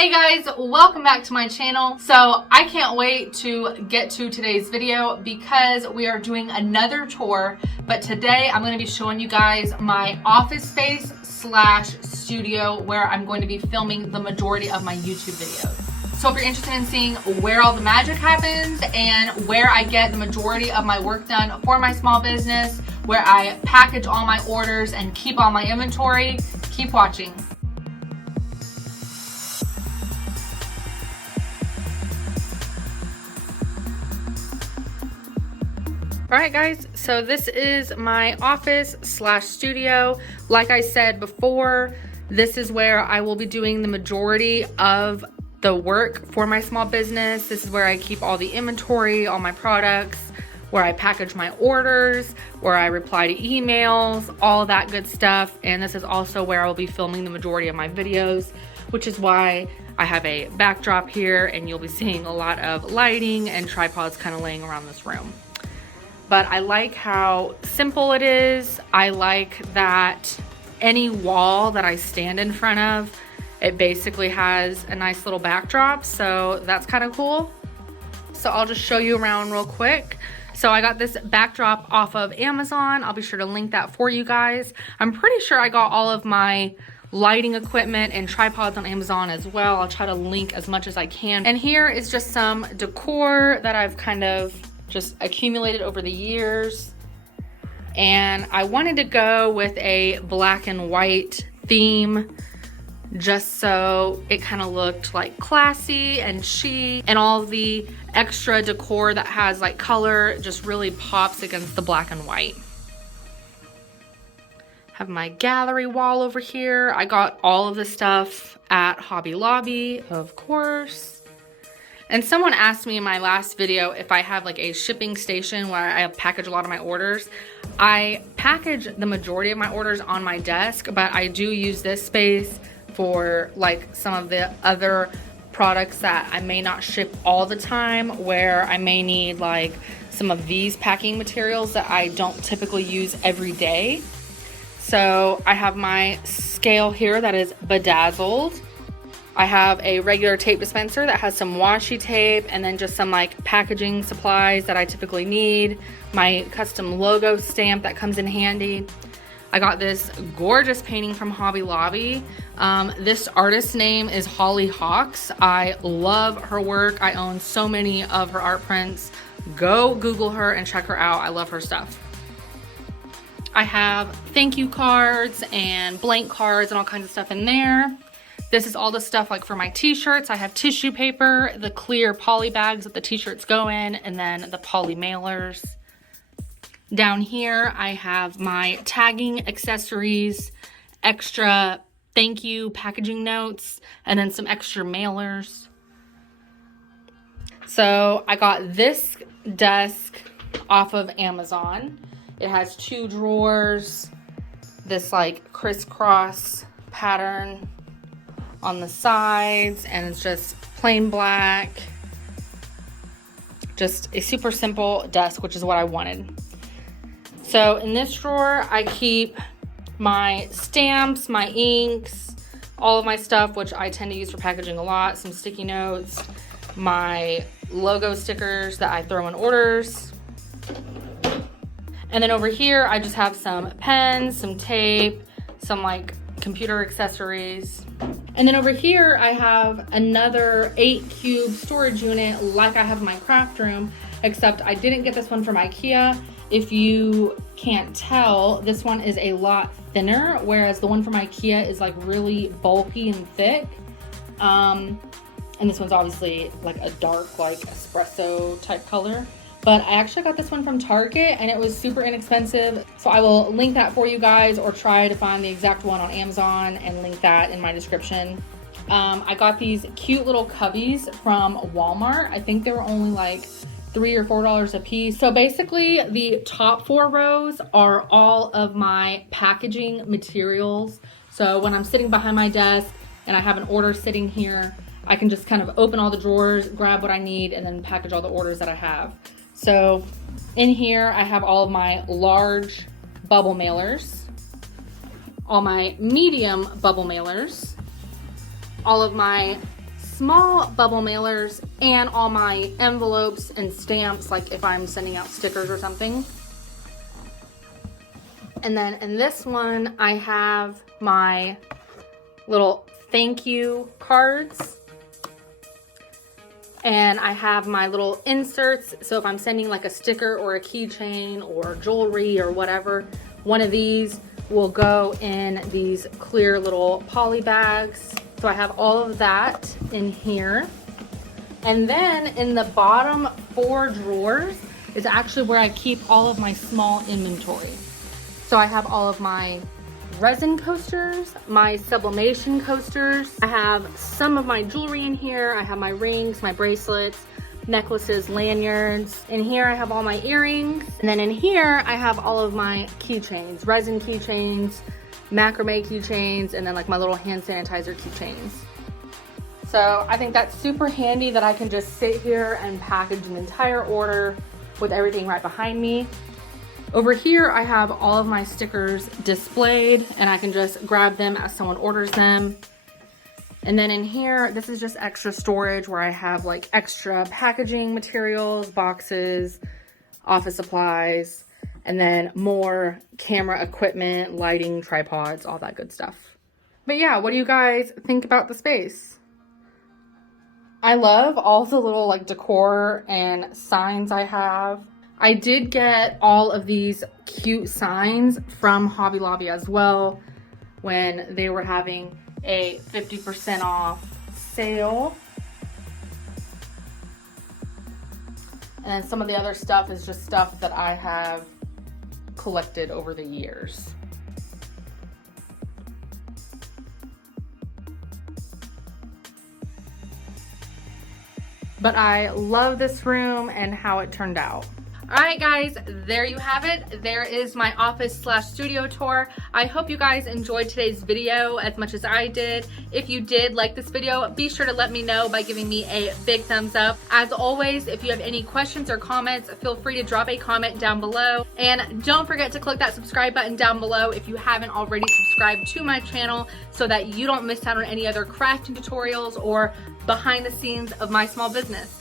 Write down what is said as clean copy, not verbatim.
Hey guys, welcome back to my channel. So I can't wait to get to today's video because we are doing another tour, but today I'm going to be showing you guys my office space slash studio where I'm going to be filming the majority of my YouTube videos. So if you're interested in seeing where all the magic happens and where I get the majority of my work done for my small business, where I package all my orders and keep all my inventory, keep watching. Alright guys, so this is my office slash studio. Like I said before, this is where I will be doing the majority of the work for my small business. This is where I keep all the inventory, all my products, where I package my orders, where I reply to emails, all that good stuff. And this is also where I will be filming the majority of my videos, which is why I have a backdrop here and you'll be seeing a lot of lighting and tripods kind of laying around this room. But I like how simple it is. I like that any wall that I stand in front of, it basically has a nice little backdrop. So that's kind of cool. So I'll just show you around real quick. So I got this backdrop off of Amazon. I'll be sure to link that for you guys. I'm pretty sure I got all of my lighting equipment and tripods on Amazon as well. I'll try to link as much as I can. And here is just some decor that I've kind of just accumulated over the years. And I wanted to go with a black and white theme just so it kind of looked like classy and chic, and all the extra decor that has like color just really pops against the black and white. Have my gallery wall over here. I got all of the stuff at Hobby Lobby, of course. And someone asked me in my last video if I have like a shipping station where I package a lot of my orders. I package the majority of my orders on my desk, but I do use this space for like some of the other products that I may not ship all the time, where I may need like some of these packing materials that I don't typically use every day. So I have my scale here that is bedazzled. I have a regular tape dispenser that has some washi tape and then just some like packaging supplies that I typically need. My custom logo stamp that comes in handy. I got this gorgeous painting from Hobby Lobby. This artist's name is Holly Hawks. I love her work. I own so many of her art prints. Go Google her and check her out. I love her stuff. I have thank you cards and blank cards and all kinds of stuff in there. This is all the stuff like for my t-shirts. I have tissue paper, the clear poly bags that the t-shirts go in, and then the poly mailers. Down here, I have my tagging accessories, extra thank you packaging notes, and then some extra mailers. So I got this desk off of Amazon. It has 2 drawers, this like crisscross pattern on the sides, and it's just plain black. Just a super simple desk, which is what I wanted. So in this drawer, I keep my stamps, my inks, all of my stuff, which I tend to use for packaging a lot, some sticky notes, my logo stickers that I throw in orders. And then over here, I just have some pens, some tape, some like computer accessories. And then over here, I have another 8-cube storage unit like I have in my craft room, except I didn't get this one from IKEA. If you can't tell, this one is a lot thinner, whereas the one from IKEA is like really bulky and thick. And this one's obviously like a dark, like espresso type color. But I actually got this one from Target and it was super inexpensive. So I will link that for you guys, or try to find the exact one on Amazon and link that in my description. I got these cute little cubbies from Walmart. I think they were only like $3 or $4 a piece. So basically the top 4 rows are all of my packaging materials. So when I'm sitting behind my desk and I have an order sitting here, I can just kind of open all the drawers, grab what I need, and then package all the orders that I have. So in here, I have all of my large bubble mailers, all my medium bubble mailers, all of my small bubble mailers and all my envelopes and stamps, like if I'm sending out stickers or something. And then in this one, I have my little thank you cards. And I have my little inserts. So if I'm sending like a sticker or a keychain or jewelry or whatever, one of these will go in these clear little poly bags. So I have all of that in here. And then in the bottom 4 drawers is actually where I keep all of my small inventory. So I have all of my resin coasters, my sublimation coasters. I have some of my jewelry in here. I have my rings, my bracelets, necklaces, lanyards. In here I have all my earrings. And then in here I have all of my keychains, resin keychains, macrame keychains, and then like my little hand sanitizer keychains. So I think that's super handy that I can just sit here and package an entire order with everything right behind me. Over here, I have all of my stickers displayed and I can just grab them as someone orders them. And then in here, this is just extra storage where I have like extra packaging materials, boxes, office supplies, and then more camera equipment, lighting, tripods, all that good stuff. But yeah, what do you guys think about the space? I love all the little like decor and signs I have. I did get all of these cute signs from Hobby Lobby as well when they were having a 50% off sale. And then some of the other stuff is just stuff that I have collected over the years. But I love this room and how it turned out. All right, guys, there you have it. There is my office/studio tour. I hope you guys enjoyed today's video as much as I did. If you did like this video, be sure to let me know by giving me a big thumbs up. As always, if you have any questions or comments, feel free to drop a comment down below. And don't forget to click that subscribe button down below if you haven't already subscribed to my channel so that you don't miss out on any other crafting tutorials or behind the scenes of my small business.